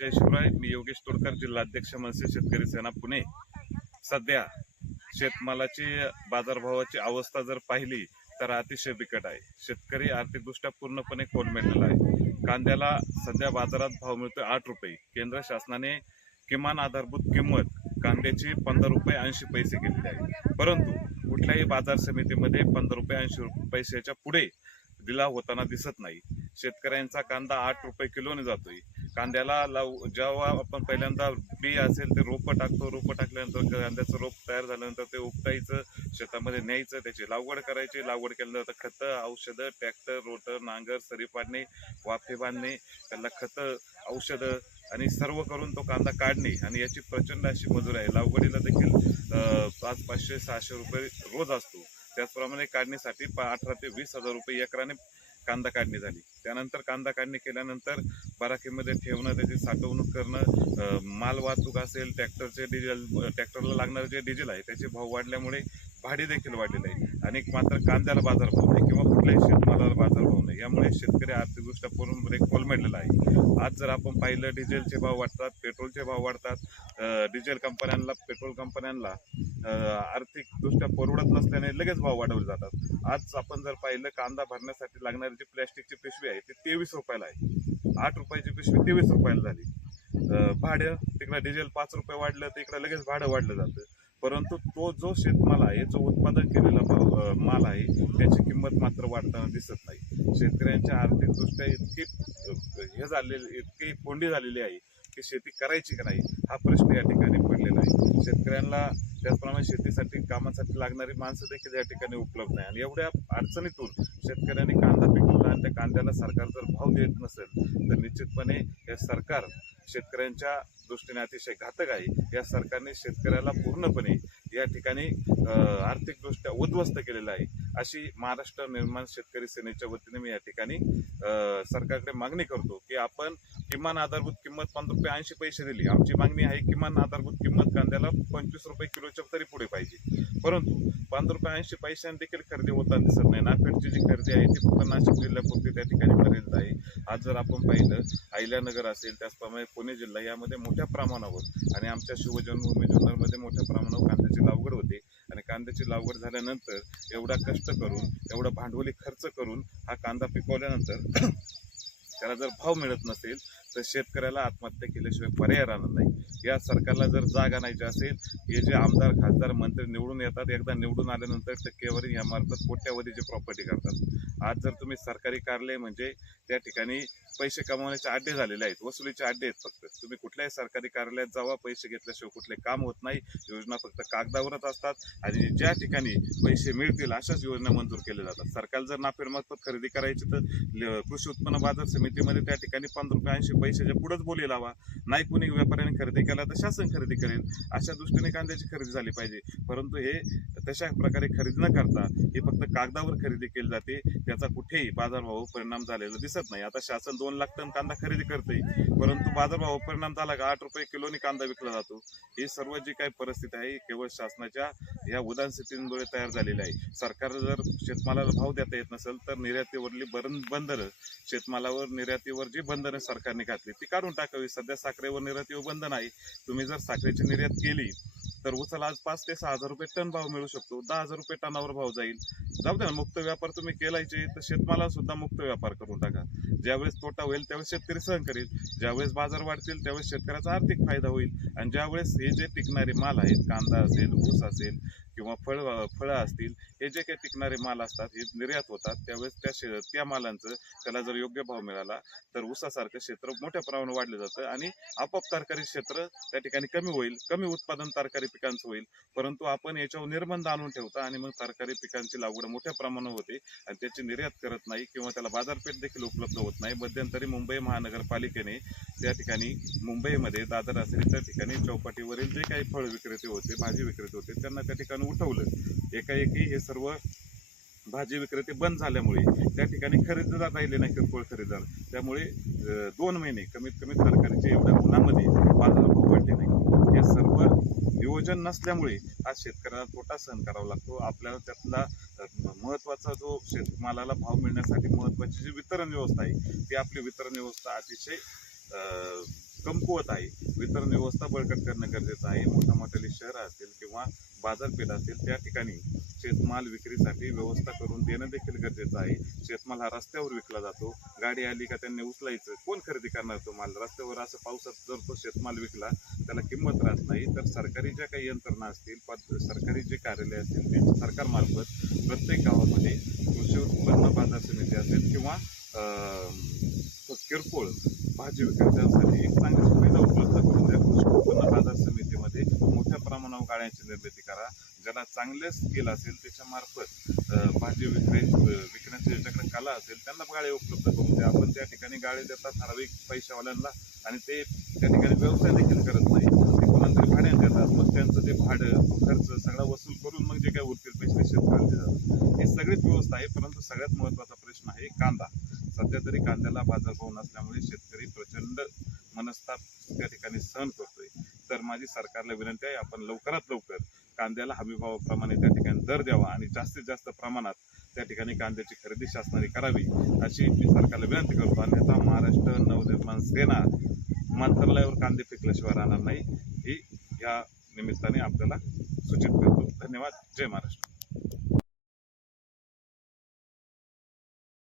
जय शिवराय. मी योगेश तोडकर, जिल्हाध्यक्ष मनसे शेतकरी सेना पुणे. सध्या शेतमालाची बाजारभावाची अवस्था जर पाहिली तर अतिशय बिकट आहे. शेतकरी आर्थिकदृष्ट्या पूर्णपणे कोलमडलेला आहे. कांद्याला सध्या बाजारात भाव मिळतोय 8 रुपये. केंद्र शासनाने किमान आधारभूत किंमत कांद्याची 15 रुपये 80 पैसे केलेली आहे, परंतु कुठल्याही बाजार समितीमध्ये 15 रुपये 80 पैशाच्या पुढे लिलाव होताना दिसत नाही. शेतकऱ्यांचा कांदा 8 रुपये किलोने जातोय. कांद्याला जेव्हा आपण पहिल्यांदा बी असेल ते रोपं टाकतो, रोपं टाकल्यानंतर कांद्याचं रोप तयार झाल्यानंतर ते उपटायचं, शेतामध्ये न्यायचं, त्याची लागवड करायची. लागवड केल्यानंतर खतं, औषधं, ट्रॅक्टर, रोटर, नांगर, सरी पाडणे, वाफे बांधणे, त्याला खतं, औषधं आणि सर्व करून तो कांदा काढणे, आणि याची प्रचंड अशी मजुरी आहे. लागवडीला देखील 500-600 रुपये रोज असतो. त्याचप्रमाणे काढणीसाठी 18 ते 20,000 रुपये एकराने कांदा काढणी झाली. त्यानंतर कांदा काढणी केल्यानंतर बराकीमध्ये ठेवणं, त्याची साठवणूक करणं, माल वाहतूक असेल, ट्रॅक्टरचे डिझेल, ट्रॅक्टरला लागणारे जे डिझेल आहे त्याचे भाव वाढल्यामुळे भाडे देखील वाढलेले आहे. आणि मात्र कांद्याला बाजारभाव नाही किंवा कुठल्याही शेतमालाला बाजारभाव नाही. यामुळे शेतकरी आर्थिकदृष्ट्या पूर्णपणे कोलमडलेला आहे. आज जर आपण पाहिलं, डिझेलचे भाव वाढतात, पेट्रोलचे भाव वाढतात. डिझेल कंपन्यांना, पेट्रोल कंपन्यांना आर्थिकदृष्ट्या परवडत नसल्याने लगेच भाव वाढवले जातात. आज आपण जर पाहिलं, कांदा भरण्यासाठी लागणारी जी प्लॅस्टिकची पिशवी आहे ती 23 रुपयाला आहे. 8 रुपयाची पिशवी 23 रुपयाला झाली. भाडं तिकडे डिझेल 5 रुपये वाढलं तर इकडे लगेच भाडं वाढलं जातं. परंतु तो जो शेतमाल आहे, जो उत्पादन केलेला माल आहे, त्याची किंमत मात्र वाढताना दिसत नाही. शेतकऱ्यांच्या आर्थिकदृष्ट्या इतकी कोंडी झालेली आहे की शेती करायची का नाही हा प्रश्न या ठिकाणी पडलेला आहे. शेतकऱ्यांना त्याचप्रमाणे शेतीसाठी कामासाठी लागणारी माणसं देखील या ठिकाणी उपलब्ध नाही. आणि एवढ्या अडचणीतून शेतकऱ्यांनी कांदा पिकवला आणि त्या कांद्याला सरकार जर भाव देत नसेल तर निश्चितपणे हे सरकार शेतकऱ्यांच्या दृष्टीने अतिशय घातक आहे. या सरकारने शेतकऱ्याला पूर्णपणे या ठिकाणी आर्थिकदृष्ट्या उद्ध्वस्त केलेलं आहे. अशी महाराष्ट्र निर्माण शेतकरी सेनेच्या वतीने मी या ठिकाणी सरकारकडे मागणी करतो की आपण किमान आधारभूत किंमत 15 रुपये 80 पैसे दिली. आमची मागणी आहे किमान आधारभूत किंमत कांद्याला 25 रुपये किलोच्या तरी पुढे पाहिजे. परंतु 15 रुपये 80 पैशांनी देखील खरेदी होताना दिसत नाही. नाफेडची जी खरेदी आहे ती फक्त नाशिक जिल्ह्यापुरती त्या ठिकाणी मर्यादित आहे. आज जर आपण पाहिलं, अहिल्यानगर असेल, त्याचप्रमाणे पुणे जिल्हा यामध्ये मोठ्या प्रमाणावर आणि आमच्या शिवजन्मभूमी जुन्नरमध्ये मोठ्या प्रमाणावर कांद्याची लागवड होते. आणि कांद्याची लागवड झाल्यानंतर एवढा कष्ट करून, एवढा भांडवली खर्च करून हा कांदा पिकवल्यानंतर त्याला जर भाव मिळत नसेल तर शेतकऱ्याला आत्महत्या केल्याशिवाय पर्याय राहणार नाही. या सरकारला जर जाग आणायची असेल, हे जे आमदार, खासदार, मंत्री निवडून येतात, एकदा निवडून आल्यानंतर टक्केवारी यामार्फत कोट्यावधीची प्रॉपर्टी करतात. आज जर तुम्ही सरकारी कार्यालय म्हणजे त्या ठिकाणी पैसे कमावण्याचे अड्डे झालेले आहेत, वसुलीचे अड्डे आहेत. फक्त तुम्ही कुठल्याही सरकारी कार्यालयात जावा, पैसे घेतल्याशिवाय कुठले काम होत नाही. योजना फक्त कागदावरच असतात आणि ज्या ठिकाणी पैसे मिळतील अशाच योजना मंजूर केल्या जातात. सरकार जर नाफेडमार्फत खरेदी करायची तर कृषी उत्पन्न बाजार समितीमध्ये त्या ठिकाणी 15 रुपये 80 पैशाच्या पुढेच बोली लावा. नाही कुणी व्यापाऱ्याने खरेदी केला तर शासन खरेदी करेल. अशा दृष्टीने कांद्याची खरेदी झाली पाहिजे. परंतु हे तशा प्रकारे खरेदी न करता ही फक्त कागदावर खरेदी केली जाते. त्याचा कुठेही बाजारभाव परिणाम झालेला दिसत नाही. आता शासन 2 लाख टन कांदा खरेदी करते, परंतु बाजारभाव परिणाम झाला का 8 रुपये किलोनी कांदा विकला जातो. ही सर्व जी काही परिस्थिती आहे केवळ शासनाच्या या उदासीनतेमुळे तयार झालेली आहे. सरकार जर शेतमालाला भाव देता येत नसेल तर निर्यातीवरली बंधनं, शेतमालावर निर्यातीवर जी बंधनं सरकारने घातली ती काढून टाकावी. सध्या साखरेवर निर्यातीवर बंधन आहे. तुम्ही जर साखरेची निर्यात केली तर उचला आज 5 ते 6 हजार रुपये टन भाव मिळू शकतो. 10,000 रुपये टनावर भाव जाईल. जाऊ द्या ना, मुक्त व्यापार तुम्ही केलायचे तर शेतमाला सुद्धा मुक्त व्यापार करून टाका. ज्यावेळेस तोटा होईल त्यावेळेस शेतकरी सहन करेल, ज्यावेळेस बाजार वाढतील त्यावेळेस शेतकऱ्याचा आर्थिक फायदा होईल. आणि ज्यावेळेस हे जे टिकणारे माल आहेत, कांदा असेल, ऊस असेल किंवा फळं असतील, हे जे काही टिकणारे माल असतात हे निर्यात होतात, त्यावेळेस त्या मालांचं त्याला जर योग्य भाव मिळाला तर ऊसासारखं क्षेत्र मोठ्या प्रमाणावर वाढलं जातं आणि आपोआप तरकारी क्षेत्र त्या ठिकाणी कमी होईल, कमी उत्पादन तरकारी पिकांचं होईल. परंतु आपण याच्यावर निर्बंध आणून ठेवता आणि मग तरकारी पिकांची लागवड मोठ्या प्रमाणावर होते आणि त्याची निर्यात करत नाही किंवा त्याला बाजारपेठ देखील उपलब्ध होत नाही. मध्यंतरी मुंबई महानगरपालिकेने त्या ठिकाणी मुंबईमध्ये दादर असेल त्या ठिकाणी चौपाटीवरील जे काही फळ विक्रेते होते, भाजी विक्रेते होते, त्यांना त्या ठिकाणी उठवलं. एकाएकी हे सर्व भाजी विक्रेते बंद झाल्यामुळे त्या ठिकाणी खरेदीदार राहिले नाही, किरकोळ खरेदीदार. त्यामुळे 2 महिने कमीत कमी तरकारीच्या एवढ्या उन्हामध्ये बाजारभाव वाढले नाही. हे सर्व नियोजन नसल्यामुळे आज शेतकऱ्याला तोटा सहन करावा लागतो. आपल्याला त्यातला महत्त्वाचा जो शेतमालाला भाव मिळण्यासाठी महत्त्वाची जी वितरण व्यवस्था आहे ती आपली वितरण व्यवस्था अतिशय कमकुवत आहे. वितरण व्यवस्था बळकट करणं गरजेचं आहे. मोठ्या मोठ्या शहरं असतील किंवा बाजारपेठ असेल त्या ठिकाणी शेतमाल विक्रीसाठी व्यवस्था करून देणं देखील गरजेचं आहे. शेतमाल हा रस्त्यावर विकला जातो. गाडी आली का त्यांनी उचलायचं, कोण खरेदी करणार तो माल? रस्त्यावर असं पावसात जर तो शेतमाल विकला त्याला किंमत राहत नाही. तर सरकारी ज्या काही यंत्रणा असतील, सरकारी जे कार्यालय असतील ते सरकारमार्फत प्रत्येक गावामध्ये कृषी उत्पन्न बाजार समिती असेल किंवा किरकोळ भाजी विक्रेत्यांसाठी एक चांगली सुविधा उपलब्ध करून द्या. कृषी उत्पन्न बाजार समितीमध्ये मोठ्या प्रमाणावर गाळ्यांची निर्मिती करा. ज्याला चांगले स्किल असेल त्याच्यामार्फत भाजी विकण्याची ज्याच्याकडे कला असेल त्यांना गाळे उपलब्ध करून द्या. आपण त्या ठिकाणी गाळे देतात ठराविक पैशावाल्यांना आणि ते त्या ठिकाणी व्यवसाय देखील करत नाही, ते कोणातरी भाड्याने देतात. मग त्यांचं ते भाडं खर्च सगळा वसूल करून मग जे काही उरतील पैसे शेतकऱ्याला देतात. ही सगळीच व्यवस्था आहे. परंतु सगळ्यात महत्त्वाचा प्रश्न आहे कांदा. सध्या तरी कांद्याला बाजारभाव नसल्यामुळे शेतकरी प्रचंड मनस्ताप त्या ठिकाणी सहन करतोय. तर माझी सरकारला विनंती आहे, आपण लवकरात लवकर कांद्याला हमीभावाप्रमाणे त्या ठिकाणी दर द्यावा आणि जास्तीत जास्त प्रमाणात त्या ठिकाणी कांद्याची खरेदी शासनाने करावी अशी मी सरकारला विनंती करतो. अन्यथा महाराष्ट्र नवनिर्माण सेना मंत्रालयावर कांदे फेकल्याशिवाय राहणार नाही, ही या निमित्ताने आपल्याला सूचित करतो. धन्यवाद. जय महाराष्ट्र.